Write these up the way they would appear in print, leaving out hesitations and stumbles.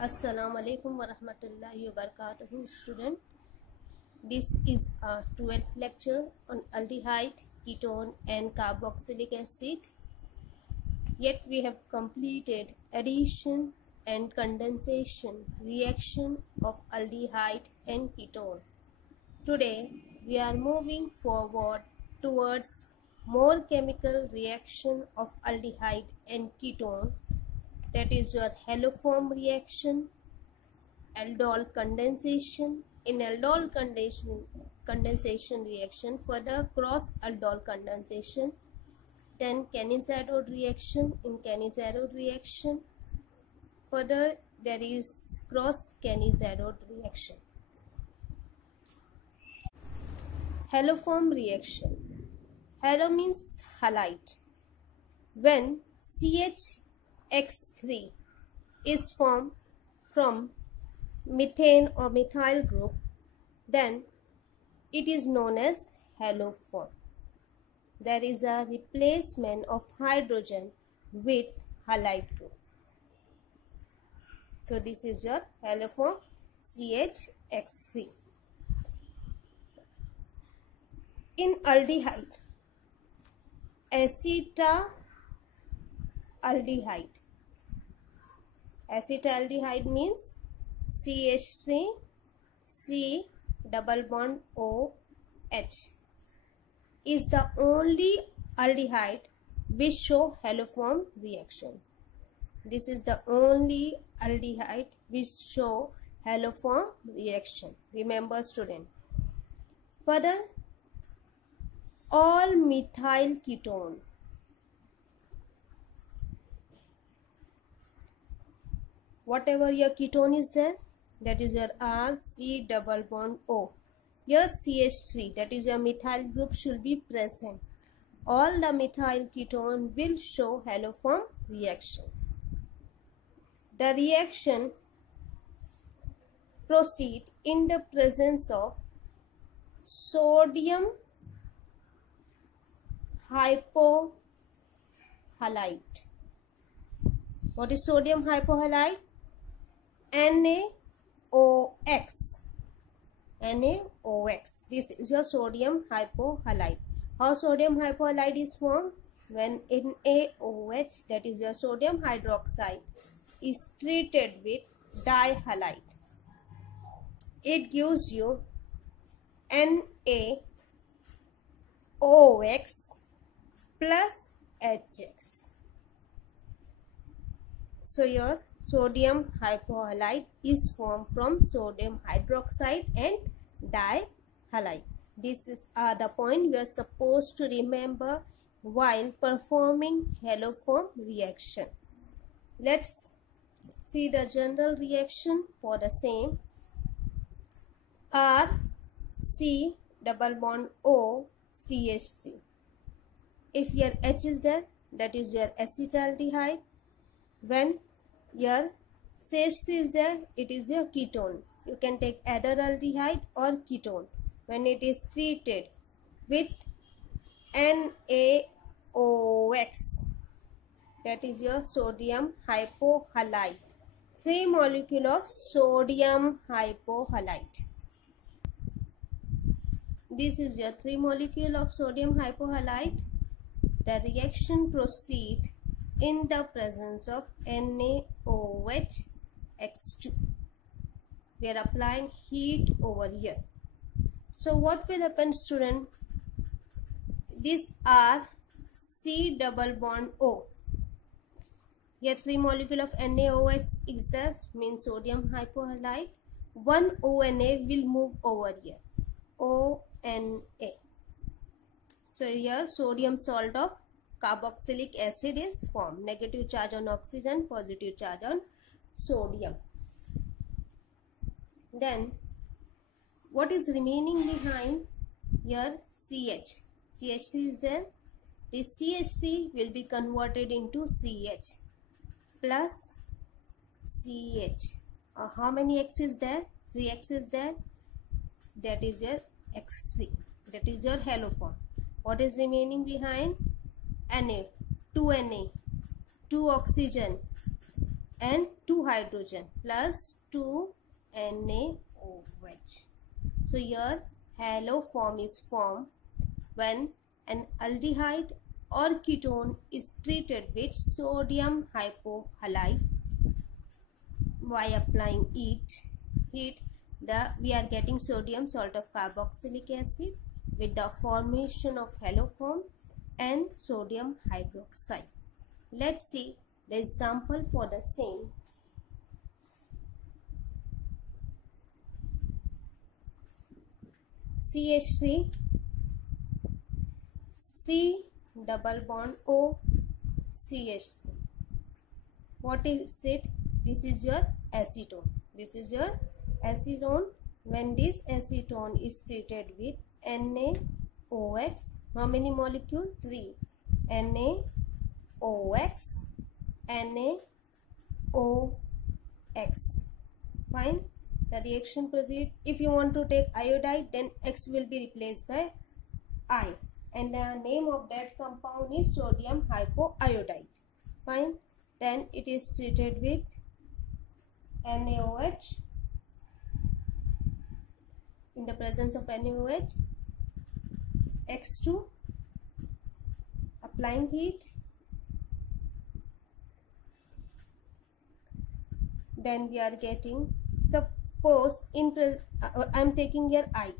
Assalamu alaikum wa rahmatullahi wa barakatuhu, student. This is our 12th lecture on aldehyde, ketone and carboxylic acid. Yet we have completed addition and condensation reaction of aldehyde and ketone. Today we are moving forward towards more chemical reaction of aldehyde and ketone, that is your haloform reaction, aldol condensation. In aldol condensation reaction, further cross aldol condensation, then Cannizzaro reaction. In Cannizzaro reaction, further there is cross Cannizzaro reaction. Haloform reaction. Halo means halide. When CH(X3) is formed from methane or methyl group, then it is known as haloform. There is a replacement of hydrogen with halide group. So this is your haloform CH(X3). In aldehyde, acetaldehyde. Acetaldehyde means CH3 C double bond OH is the only aldehyde which show haloform reaction. This is the only aldehyde which show haloform reaction. Remember, student. Further, all methyl ketone, whatever your ketone is there, that is your R C double bond O. Your CH3, that is your methyl group, should be present. All the methyl ketone will show haloform reaction. The reaction proceed in the presence of sodium hypohalite. What is sodium hypohalite? NaOX. NaOX. This is your sodium hypohalite. How sodium hypohalite is formed? When NaOH, that is your sodium hydroxide, is treated with dihalite, it gives you NaOX plus HX. So your sodium hypohalite is formed from sodium hydroxide and dihalite. This is the point we are supposed to remember while performing haloform reaction. Let's see the general reaction for the same. R C double bond O CH3. If your H is there, that is your acetaldehyde. When your CH3 is there, it is your ketone. You can take either aldehyde or ketone. When it is treated with NaOX, that is your sodium hypohalite. 3 molecules of sodium hypohalite. This is your 3 molecules of sodium hypohalite. The reaction proceeds in the presence of NaOH(X2). We are applying heat over here. So what will happen, student? These are C double bond O. Here 3 molecules of NaOH exists, means sodium hypohalite. One ONA will move over here. ONA. So here sodium salt of carboxylic acid is formed. Negative charge on oxygen, positive charge on sodium. Then what is remaining behind? Here CH. CH3 is there. This CH3 will be converted into CH plus CH. How many X is there? 3 X is there. That is your X3. That is your haloform. What is remaining behind? Na, 2 Na, 2 oxygen, and 2 hydrogen plus 2 NaOH. So here halo form is formed when an aldehyde or ketone is treated with sodium hypohalite. By applying heat, we are getting sodium salt of carboxylic acid with the formation of halo form and sodium hydroxide. Let's see the example for the same. CH3, C double bond O, CH3. What is it? This is your acetone. This is your acetone. When this acetone is treated with NaOX, how many molecules? 3. NaOX, NaOX. Fine. The reaction proceed. If you want to take iodide, then X will be replaced by I. And the name of that compound is sodium hypoiodide. Fine. Then it is treated with NaOH. In the presence of NaOH, X2, applying heat. Then we are getting, suppose I am taking here I,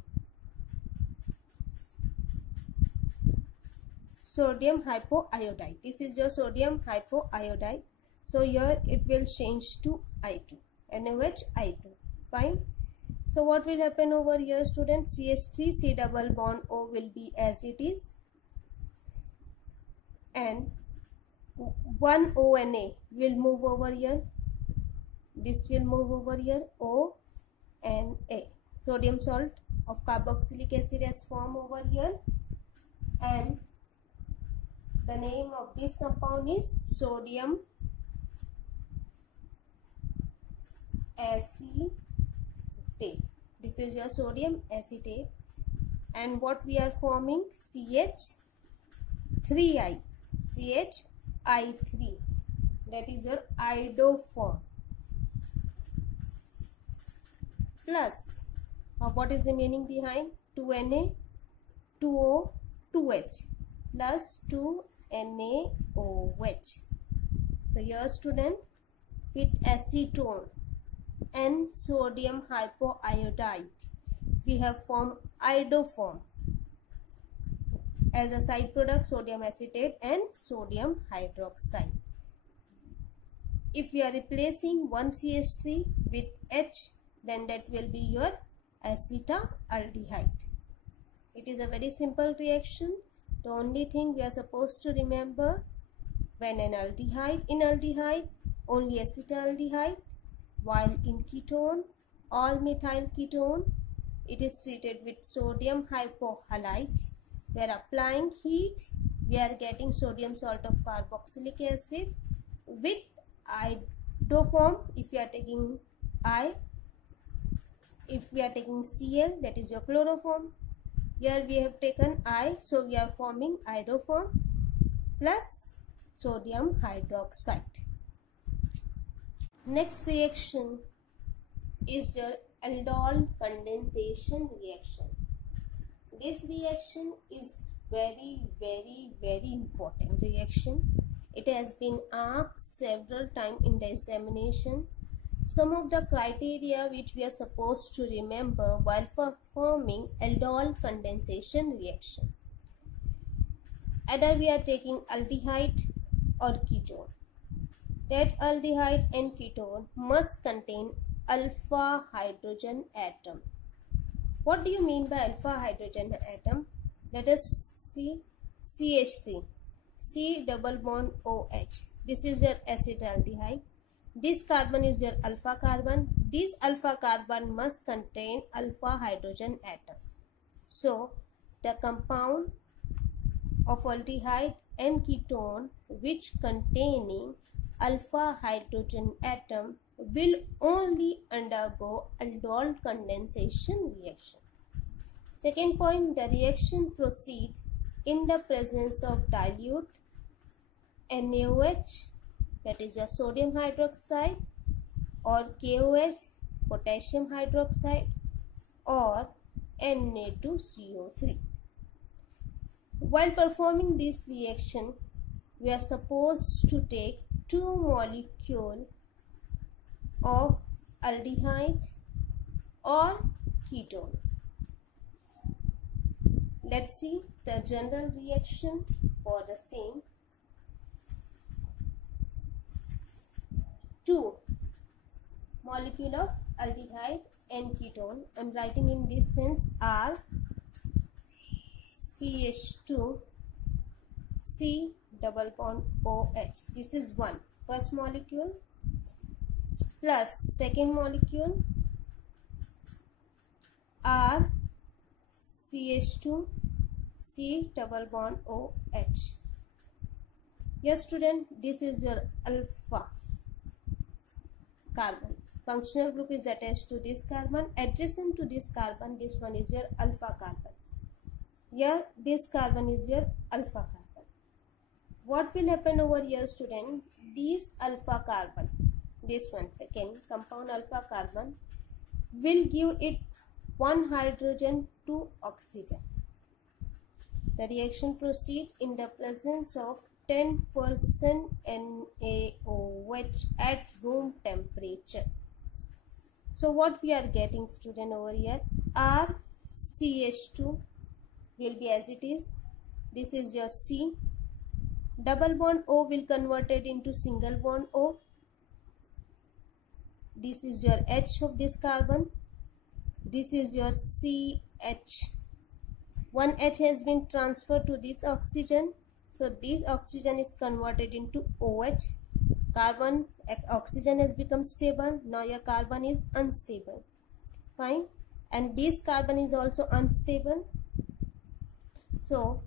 sodium hypoiodide. This is your sodium hypoiodide. So here it will change to I2, NaOH I2. Fine. So what will happen over here, students? CH3 C double bond O will be as it is, and one ONA will move over here. This will move over here, O and A. Sodium salt of carboxylic acid has formed over here, and the name of this compound is sodium acetate. This is your sodium acetate, and what we are forming? CH3I, CHI3. That is your iodo form. Plus, what is the meaning behind? 2Na, 2O, 2H plus 2NaOH. So here, student, with acetone and sodium hypoiodide, we have formed iodo form. As a side product, sodium acetate and sodium hydroxide. If we are replacing one CH3 with H, then that will be your acetaldehyde. It is a very simple reaction. The only thing we are supposed to remember, when in aldehyde only acetaldehyde, while in ketone, all methyl ketone, it is treated with sodium hypohalite. We are applying heat, we are getting sodium salt of carboxylic acid with iodo form. If we are taking I, if we are taking Cl, that is your chloroform. Here we have taken I, so we are forming iodo form plus sodium hydroxide. Next reaction is your aldol condensation reaction. This reaction is very important reaction. It has been asked several times in the examination. Some of the criteria which we are supposed to remember while performing aldol condensation reaction. Either we are taking aldehyde or ketone. That aldehyde and ketone must contain alpha hydrogen atom. What do you mean by alpha hydrogen atom? Let us see CH3, C double bond OH. This is your acetaldehyde. This carbon is your alpha carbon. This alpha carbon must contain alpha hydrogen atom. So, the compound of aldehyde and ketone which containing alpha hydrogen atom will only undergo aldol condensation reaction. Second point, the reaction proceeds in the presence of dilute NaOH that is your sodium hydroxide, or KOH, potassium hydroxide, or Na2CO3. While performing this reaction, we are supposed to take 2 molecules of aldehyde or ketone. Let's see the general reaction for the same. 2 molecule of aldehyde and ketone. I am writing in this sense R CH2 C double bond OH. This is one first molecule plus second molecule R CH2 C double bond OH. Yes student, this is your alpha carbon. Functional group is attached to this carbon. Adjacent to this carbon, this one is your alpha carbon. Here this carbon is your alpha carbon. What will happen over here student? This alpha carbon, this one second compound alpha carbon, will give it one hydrogen to oxygen. The reaction proceeds in the presence of 10% NaOH at room temperature. So what we are getting student over here, RCH2 will be as it is. This is your C. Double bond O will convert it into single bond O. This is your H of this carbon. This is your CH. One H has been transferred to this oxygen. So this oxygen is converted into OH. Carbon, oxygen has become stable. Now your carbon is unstable. Fine. And this carbon is also unstable. So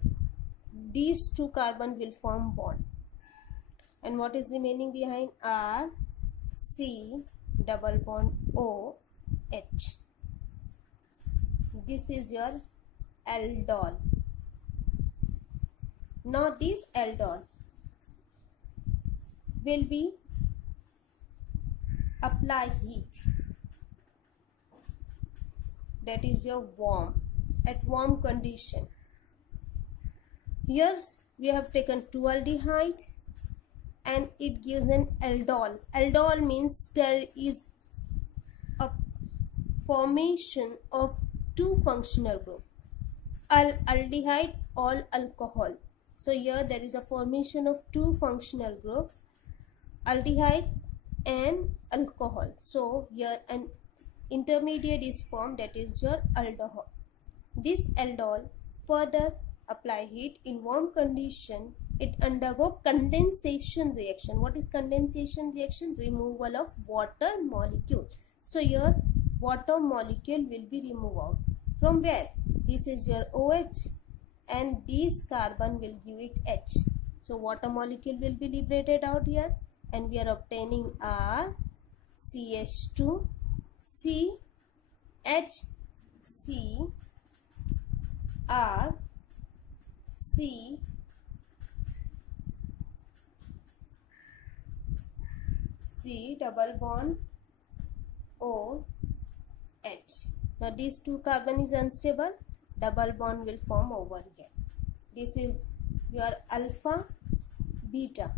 these two carbon will form bond. And what is remaining behind? R, C, double bond O, H. This is your aldol. Now this aldol will be apply heat, that is your warm, at warm condition. Here we have taken 2 aldehyde and it gives an aldol. Aldol means there is a formation of 2 functional group, aldehyde, all alcohol. So here there is a formation of 2 functional group, aldehyde and alcohol. So here an intermediate is formed, that is your alcohol. This aldol further apply heat in warm condition, it undergo condensation reaction. What is condensation reaction? Removal of water molecule. So here water molecule will be removed out. From where? This is your OH and this carbon will give it H. So water molecule will be liberated out here and we are obtaining R CH2 C H C R C C double bond O H. Now these 2 carbon is unstable, double bond will form over here. This is your alpha beta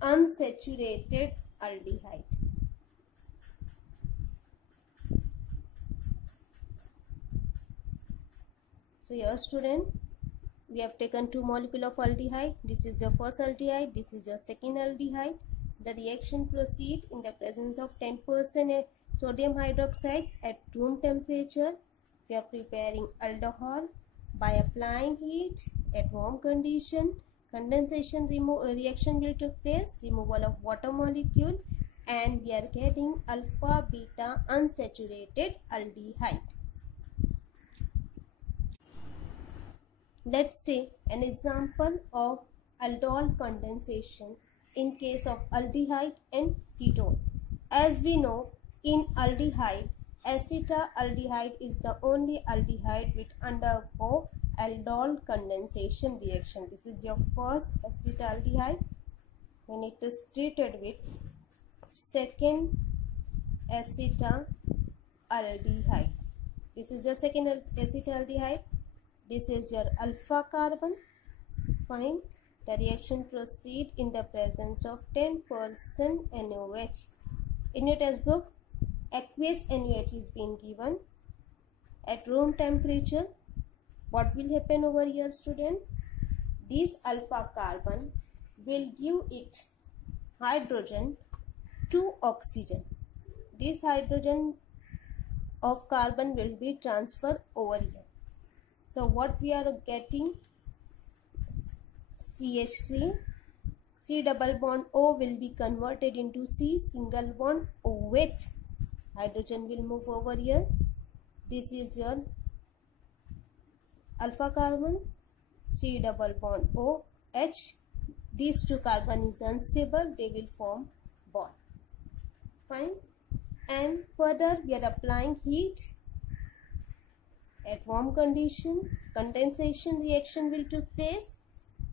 unsaturated aldehyde. So here student, we have taken 2 molecule of aldehyde. This is the first aldehyde, this is your second aldehyde. The reaction proceeds in the presence of 10% sodium hydroxide at room temperature. We are preparing alcohol by applying heat at warm condition. Condensation reaction will take place, removal of water molecule, and we are getting alpha beta unsaturated aldehyde. Let's say an example of aldol condensation in case of aldehyde and ketone. As we know, in aldehyde, acetaldehyde is the only aldehyde which undergo aldol condensation reaction. This is your first acetaldehyde when it is treated with second acetaldehyde. This is your second acetaldehyde. This is your alpha carbon. Fine. The reaction proceed in the presence of 10% NaOH. In your textbook, aqueous NaOH is being given at room temperature. What will happen over here, student? This alpha carbon will give it hydrogen to oxygen. This hydrogen of carbon will be transferred over here. So what we are getting? CH3, C double bond O will be converted into C single bond OH. Hydrogen will move over here. This is your alpha carbon, C double bond OH. These two carbon is unstable, they will form bond. Fine. And further we are applying heat at warm condition. Condensation reaction will take place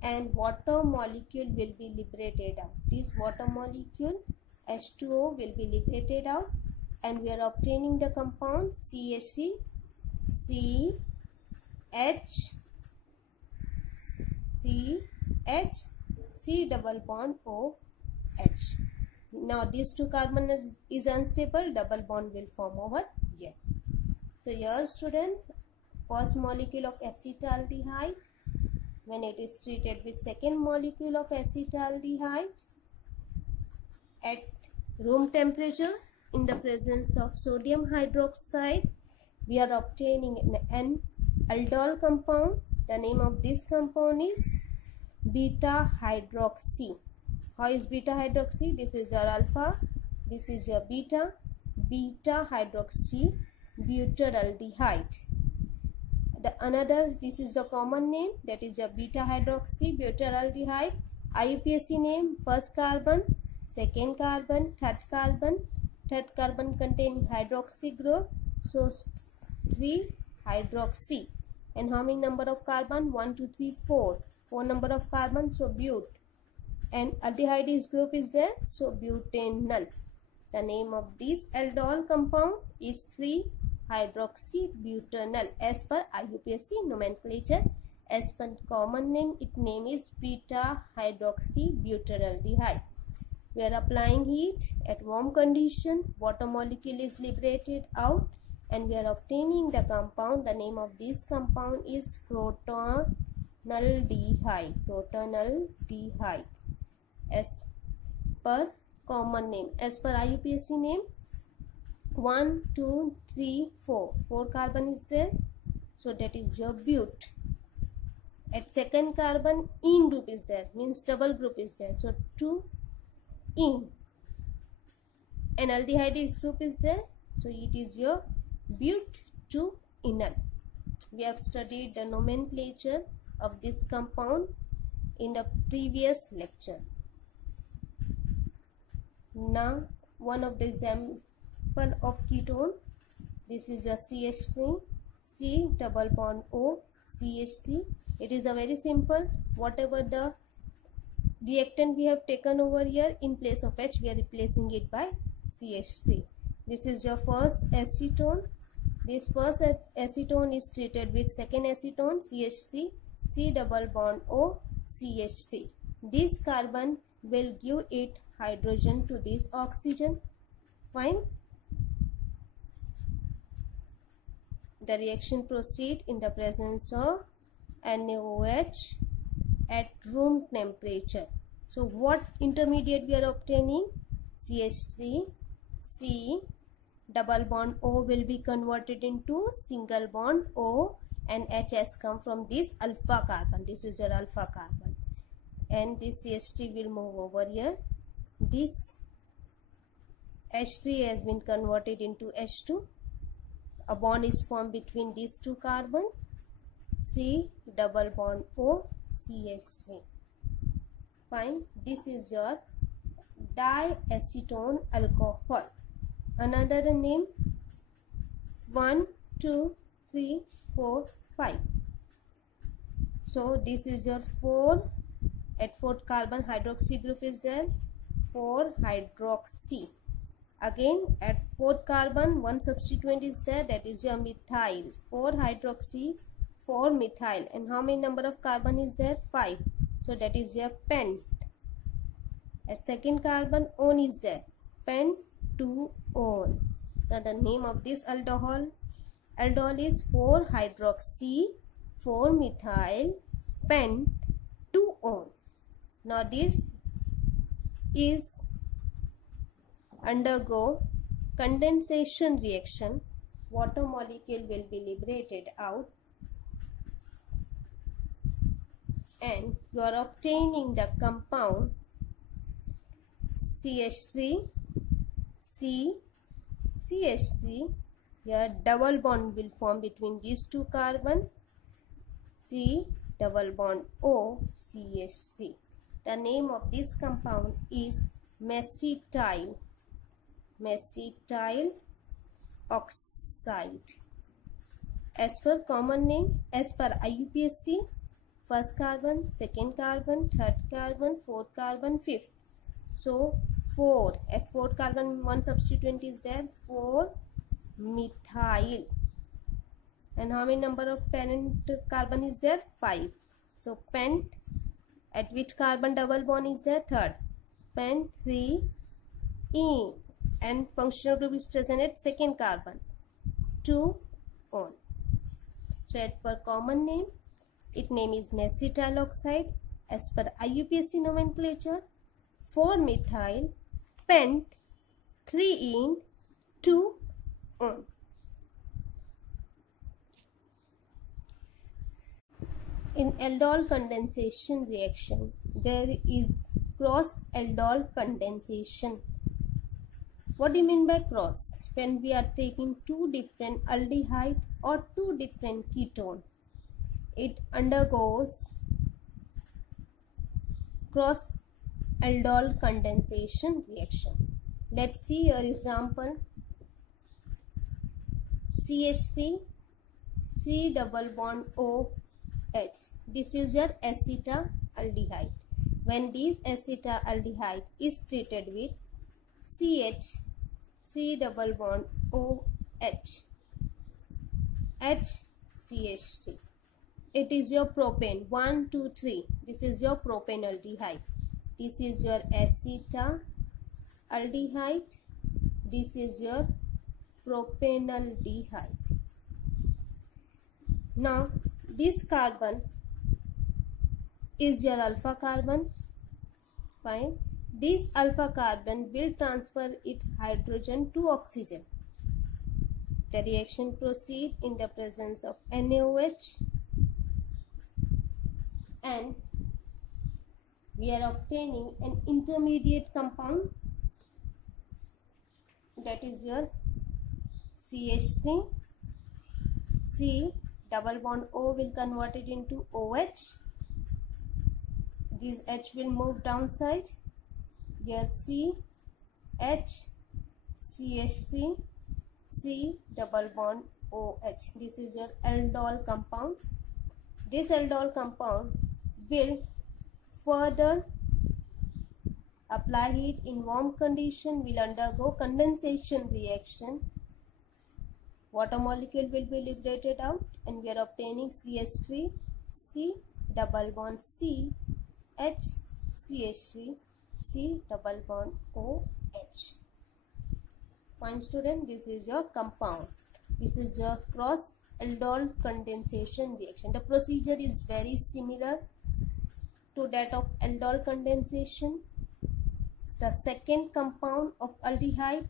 and water molecule will be liberated out. This water molecule H2O will be liberated out and we are obtaining the compound CH3 C double bond OH. Now these two carbon is unstable, double bond will form over here. So here student, first molecule of acetaldehyde when it is treated with second molecule of acetaldehyde at room temperature in the presence of sodium hydroxide, we are obtaining an aldol compound. The name of this compound is beta hydroxy. How is beta hydroxy? This is your alpha, this is your beta hydroxy butyraldehyde. This is the common name, that is your beta hydroxy butyraldehyde. IUPAC name: first carbon, second carbon, third carbon. Third carbon containing hydroxy group, so 3 hydroxy. And how many number of carbon? 1, 2, 3, 4. 4 number of carbon, so but. And aldehyde is group is there, so butanol. The name of this aldol compound is 3-hydroxybutanol as per IUPAC nomenclature. As per common name, its name is beta hydroxybutyraldehyde. We are applying heat at warm condition. Water molecule is liberated out and we are obtaining the compound. The name of this compound is protonaldehyde. Protonaldehyde as per common name. As per IUPAC name, 1, 2, 3, 4. 4 carbon is there, so that is your but. At second carbon, ene group is there, means double group is there, so 2 ene. And aldehyde is group is there, so it is your but-2-enol. We have studied the nomenclature of this compound in the previous lecture. Now one of the example of ketone, this is your CH3 C double bond O CH3. It is a very simple, whatever the reactant we have taken over here, in place of H we are replacing it by CH3. This is your first acetone. This first acetone is treated with second acetone CH3 C double bond O CH3. This carbon will give it hydrogen to this oxygen. Fine. The reaction proceed in the presence of NaOH at room temperature. So what intermediate we are obtaining? CH3 C double bond O will be converted into single bond O and H has come from this alpha carbon. This is your alpha carbon and this CH3 will move over here. This H3 has been converted into H2. A bond is formed between these two carbon, C double bond O CH3. Fine. This is your diacetone alcohol. Another name: 1, 2, 3, 4, 5. So this is your 4. At 4th carbon hydroxy group is there, 4 hydroxy. Again at 4th carbon one substituent is there, that is your methyl. 4 hydroxy, 4 methyl. And how many number of carbon is there? 5. So that is your pent. At 2nd carbon one is there, pent-2-one. So the name of this aldol is 4 hydroxy, 4 methyl, pent-2-one. Now this is undergo condensation reaction. Water molecule will be liberated out and you are obtaining the compound CH3, CH3. Here double bond will form between these two carbon, C double bond O, CH3. The name of this compound is mesityl oxide. As per common name, as per IUPAC, 1st carbon, 2nd carbon, 3rd carbon, 4th carbon, 5th. So 4. At 4th carbon one substituent is there, 4 methyl. And how many number of parent carbon is there? 5. So pent. At which carbon double bond is there? 3rd. Pent 3-ene. And functional group is present at 2nd carbon, 2-one. So at per common name, its name is mesityl oxide. As per IUPAC nomenclature, 4-methyl, pent, 3-ene, 2-one. In aldol condensation reaction, there is cross aldol condensation. What do you mean by cross? When we are taking two different aldehyde or two different ketone, it undergoes cross aldol condensation reaction. Let's see your example. CH3, C double bond OH. This is your acetaldehyde. When this acetaldehyde is treated with CH, C double bond OH, HCH3. It is your propane. 1, 2, 3. This is your propanaldehyde. This is your acetaldehyde. This is your propanaldehyde. Now this carbon is your alpha carbon. Fine. This alpha carbon will transfer its hydrogen to oxygen. The reaction proceeds in the presence of NaOH and we are obtaining an intermediate compound, that is your CH3. C double bond O will convert it into OH. This H will move downside. Here C, H, CH3, C double bond OH. This is your aldol compound. This aldol compound will further apply heat in warm condition, will undergo condensation reaction. Water molecule will be liberated out and we are obtaining CH3, C double bond C, H, CH3, C double bond OH. Fine student, this is your compound. This is your cross aldol condensation reaction. The procedure is very similar to that of aldol condensation. It's the second compound of aldehyde.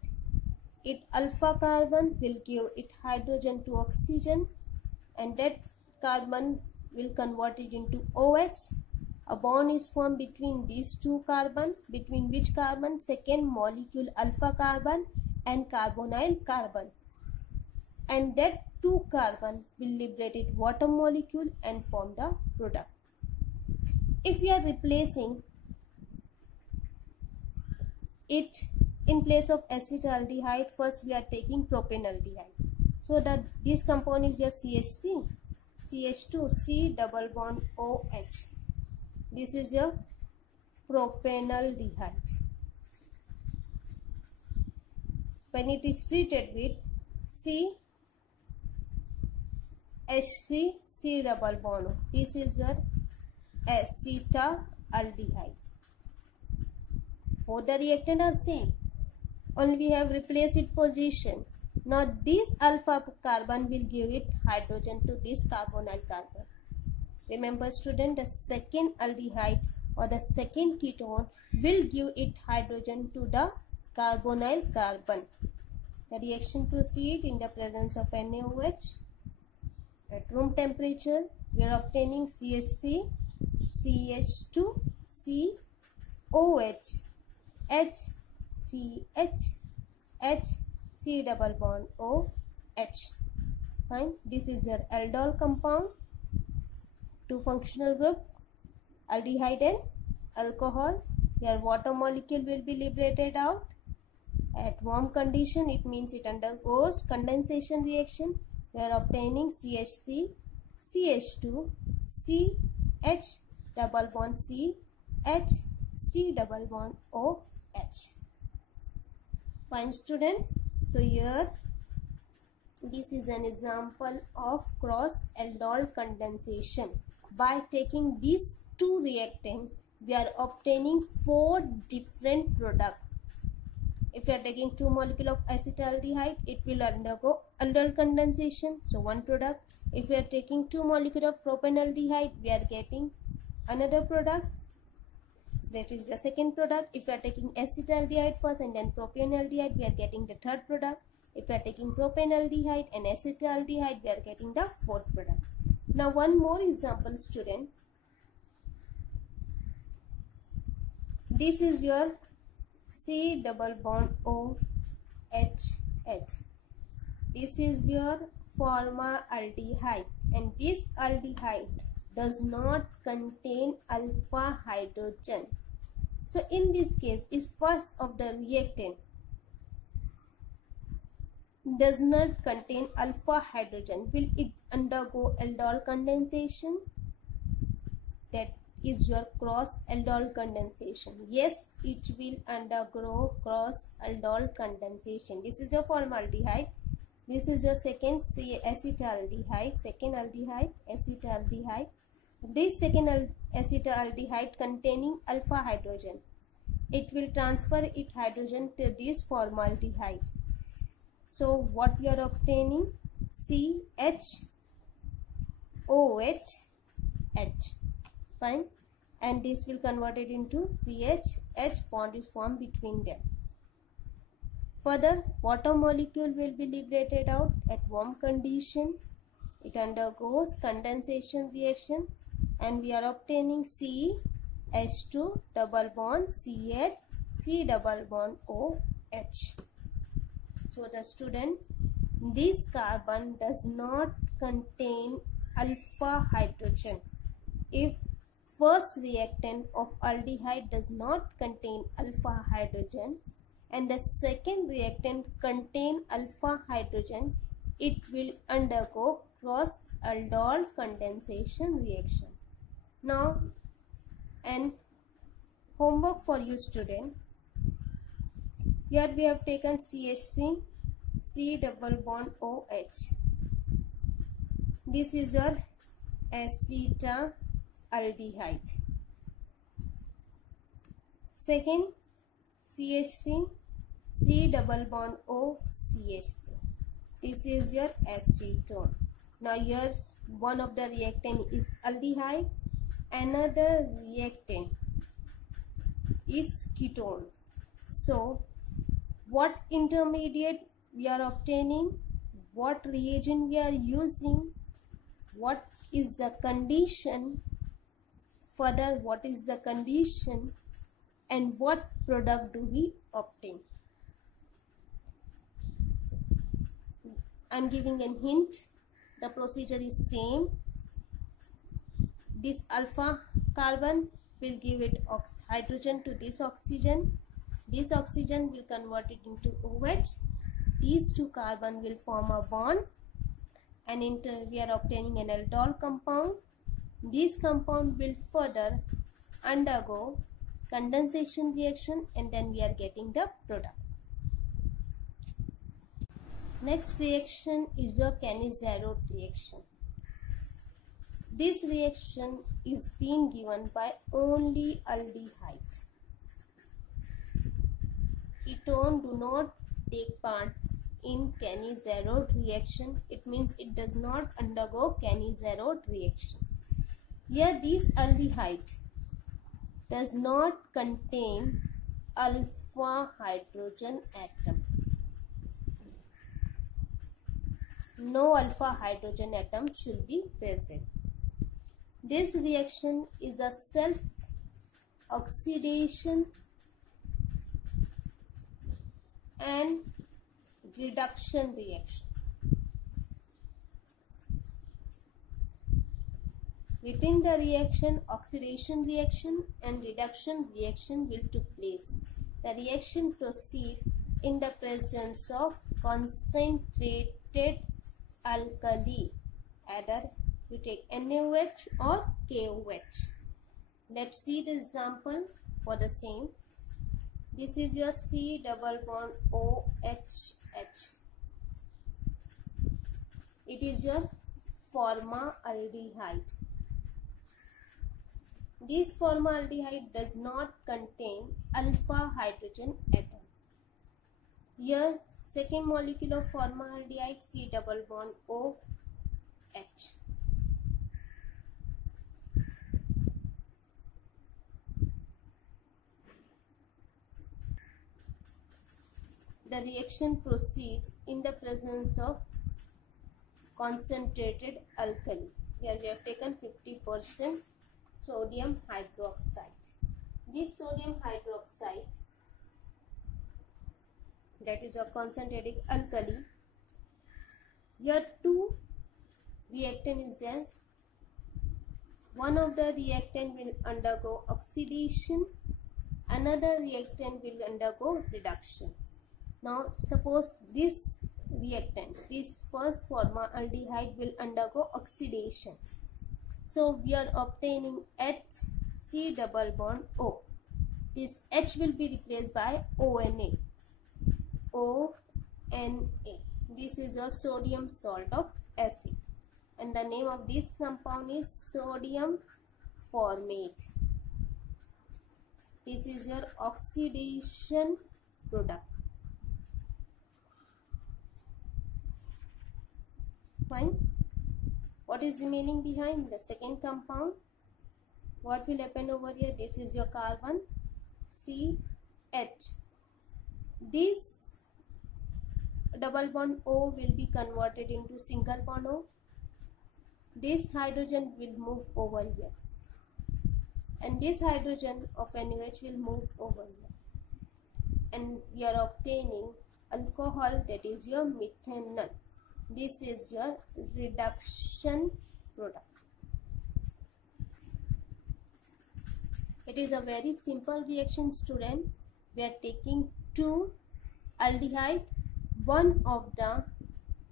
Its alpha carbon will give its hydrogen to oxygen and that carbon will convert it into OH. A bond is formed between these two carbon, between which carbon? Second molecule alpha carbon and carbonyl carbon. And that two carbon will liberate its water molecule and form the product. If we are replacing it in place of acetaldehyde, first we are taking propanaldehyde. So that this compound is your CH3. CH2 C double bond OH. This is your propanaldehyde. When it is treated with CH3 C double bond O, this is your acetaldehyde. Both the reactant are same, only we have replaced its position. Now this alpha carbon will give it hydrogen to this carbonyl carbon. Remember student, the second aldehyde or the second ketone will give it hydrogen to the carbonyl carbon. The reaction proceeds in the presence of NaOH. At room temperature, we are obtaining CH3, CH2, COH, HCH, H, C double bond O, H. Fine. This is your aldol compound. Two functional group, aldehyde and alcohol. Your water molecule will be liberated out. At warm condition, it means it undergoes condensation reaction. We are obtaining CH3, CH2, CH double bond C, H, C double bond O, H. Fine student. So here, this is an example of cross aldol condensation. By taking these two reactants, we are obtaining 4 different products. If you are taking 2 molecules of acetaldehyde, it will undergo aldol condensation, so 1 product. If we are taking 2 molecules of propanaldehyde, we are getting another product, that is the second product. If we are taking acetaldehyde first and then propanaldehyde, we are getting the third product. If we are taking propanaldehyde and acetaldehyde, we are getting the fourth product. Now one more example student. This is your C double bond O H H. This is your formaldehyde, and this aldehyde does not contain alpha hydrogen. So in this case, if first of the reactant does not contain alpha hydrogen, will it undergo aldol condensation? That is your cross aldol condensation. Yes, it will undergo cross aldol condensation. This is your formaldehyde. This is your second acetaldehyde, second aldehyde, acetaldehyde. This second acetaldehyde containing alpha hydrogen. It will transfer its hydrogen to this formaldehyde. So what we are obtaining? CHOH, H. Fine. And this will convert it into CH, H bond is formed between them. Further, water molecule will be liberated out at warm condition. It undergoes condensation reaction and we are obtaining CH2 double bond CH, C double bond OH. So the student, this carbon does not contain alpha hydrogen. If first reactant of aldehyde does not contain alpha hydrogen and the second reactant contain alpha hydrogen, it will undergo cross aldol condensation reaction. Now, an homework for you student. Here we have taken CH3, C double bond OH. This is your acetaldehyde. Second, CH3, C double bond O, CH3. This is your acetone. Now here one of the reactant is aldehyde, another reactant is ketone. So what intermediate we are obtaining, what reagent we are using, what is the condition, further what is the condition, and what product do we obtain. I am giving a hint. The procedure is same. This alpha carbon will give it hydrogen to this oxygen. This oxygen will convert it into OH. These two carbon will form a bond and we are obtaining an aldol compound. This compound will further undergo condensation reaction, and then we are getting the product. Next reaction is your Cannizzaro reaction. This reaction is being given by only aldehyde. Ketone do not take part in Cannizzaro reaction. It means it does not undergo Cannizzaro reaction. Here this aldehyde does not contain alpha hydrogen atom. No alpha hydrogen atom should be present. This reaction is a self-oxidation and reduction reaction. Within the reaction, oxidation reaction and reduction reaction will take place. The reaction proceeds in the presence of concentrated alkali. Either you take NaOH or KOH. Let's see the example for the same. This is your C double bond OH. It is your formaldehyde. This formaldehyde does not contain alpha hydrogen atom. Here second molecule of formaldehyde, C double bond OH. The reaction proceeds in the presence of concentrated alkali. Here we have taken 50% sodium hydroxide. This sodium hydroxide, that is a concentrated alkali. Here two reactant is there. One of the reactant will undergo oxidation, another reactant will undergo reduction. Now suppose this reactant, this first formaldehyde, will undergo oxidation. So we are obtaining HC double bond O. This H will be replaced by ONA. This is a sodium salt of acid, and the name of this compound is sodium formate. This is your oxidation product. Fine. What is remaining behind? The second compound. What will happen over here? This is your carbon CH. This double bond O will be converted into single bond O. This hydrogen will move over here, and this hydrogen of NaOH will move over here, and we are obtaining alcohol, that is your methanol. This is your reduction product. It is a very simple reaction, student. We are taking two aldehyde. One of the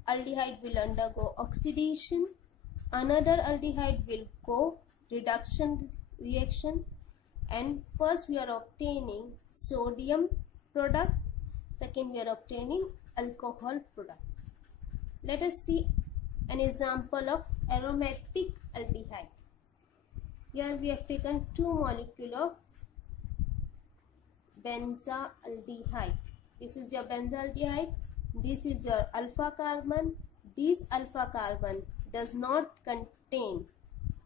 aldehyde will undergo oxidation, another aldehyde will go reduction reaction, and first we are obtaining sodium product, second we are obtaining alcohol product. Let us see an example of aromatic aldehyde. Here we have taken two molecules of benzaldehyde. This is your benzaldehyde. This is your alpha carbon. This alpha carbon does not contain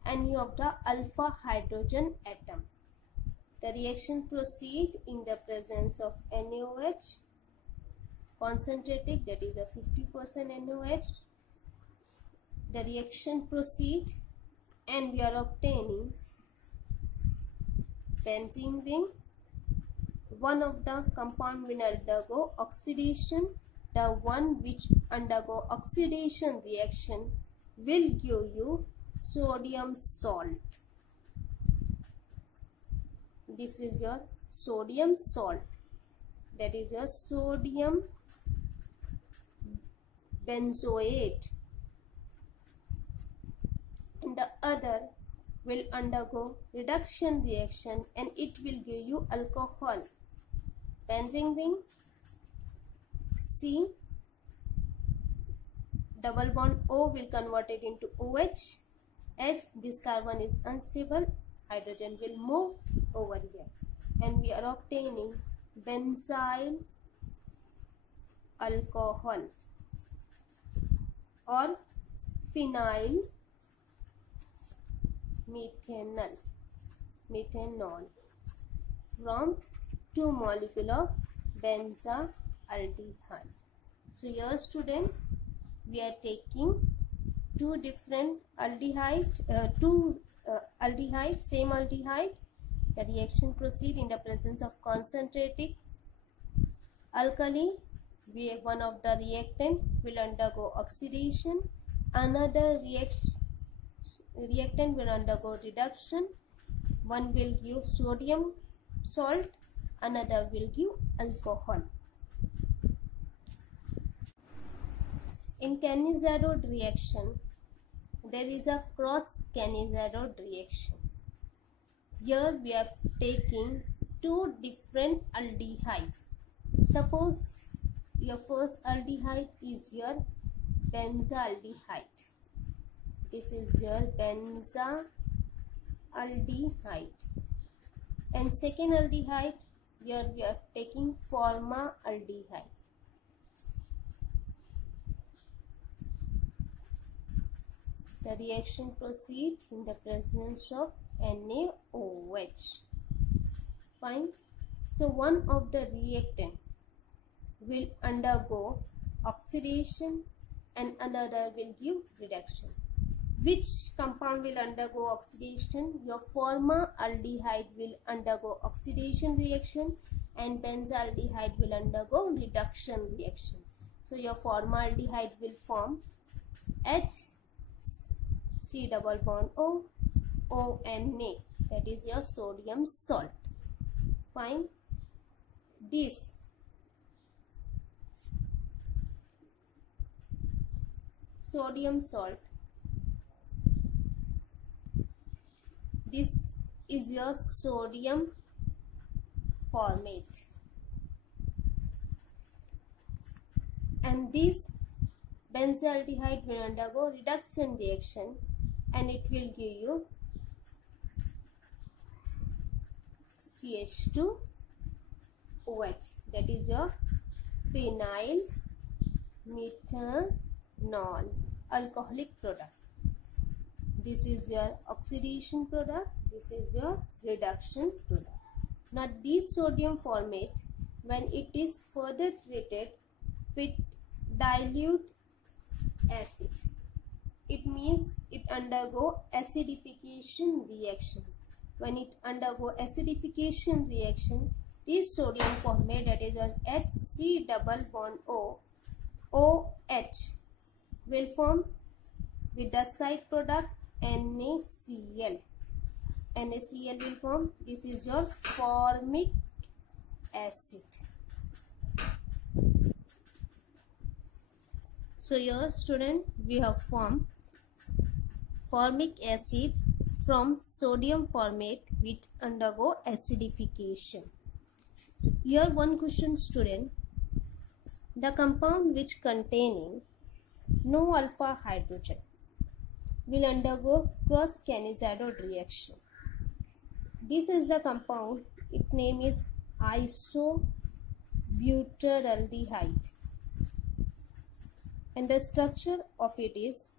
any of the alpha hydrogen atom. The reaction proceeds in the presence of NaOH concentrated, that is a 50% NaOH. The reaction proceeds and we are obtaining benzene ring. One of the compound will undergo oxidation. The one which undergo oxidation reaction will give you sodium salt. This is your sodium salt, that is your sodium benzoate. and the other will undergo reduction reaction and it will give you alcohol. Benzene ring, C double bond O will convert it into OH. As this carbon is unstable, hydrogen will move over here and we are obtaining benzyl alcohol or phenyl methanol from 2 molecule of benzaldehyde. So here student, we are taking two different aldehyde, same aldehyde. The reaction proceed in the presence of concentrated alkali. We have one of the reactant will undergo oxidation, another reactant will undergo reduction. One will give sodium salt, another will give alcohol. In Cannizzaro reaction, there is a cross Cannizzaro reaction. Here we are taking two different aldehydes. Suppose your first aldehyde is your benzaldehyde. This is your benzaldehyde. And second aldehyde, here we are taking formaldehyde. The reaction proceeds in the presence of NaOH. Fine. So one of the reactant will undergo oxidation and another will give reduction. Which compound will undergo oxidation? Your formaldehyde will undergo oxidation reaction and benzaldehyde will undergo reduction reaction. So your formaldehyde will form HC double bond O, ONA, that is your sodium salt. Fine. This sodium salt, this is your sodium formate, and this benzaldehyde will undergo reduction reaction and it will give you CH2OH, that is your phenyl methanol alcoholic product. This is your oxidation product, this is your reduction product. Now this sodium formate, when it is further treated with dilute acid, it means it undergo acidification reaction. When it undergo acidification reaction, this sodium formate, that is a HC double bond O, OH, will form with the side product NaCl. NaCl will form. This is your formic acid. So here student, we have formed formic acid from sodium formate which undergo acidification. Here one question student, the compound which containing no alpha hydrogen will undergo cross Cannizzaro reaction. This is the compound, its name is isobutyraldehyde and the structure of it is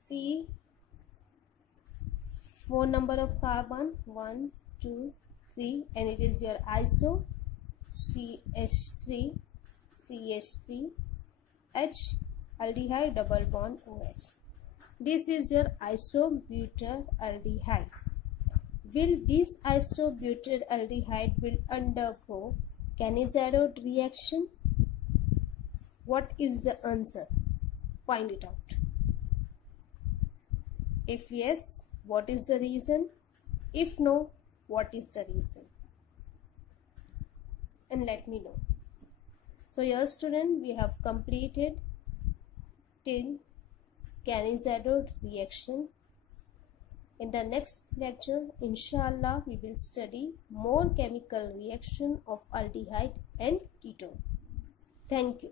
C, 4 number of carbon, 1, 2, 3, and it is your iso CH3, CH3, H aldehyde double bond OH. This is your isobutyraldehyde. Will this isobutyraldehyde will undergo Cannizzaro reaction? What is the answer? Find it out. If yes, what is the reason? If no, what is the reason? And let me know. So here student, we have completed till Cannizzaro reaction. In the next lecture, inshallah, we will study more chemical reaction of aldehyde and ketone. Thank you.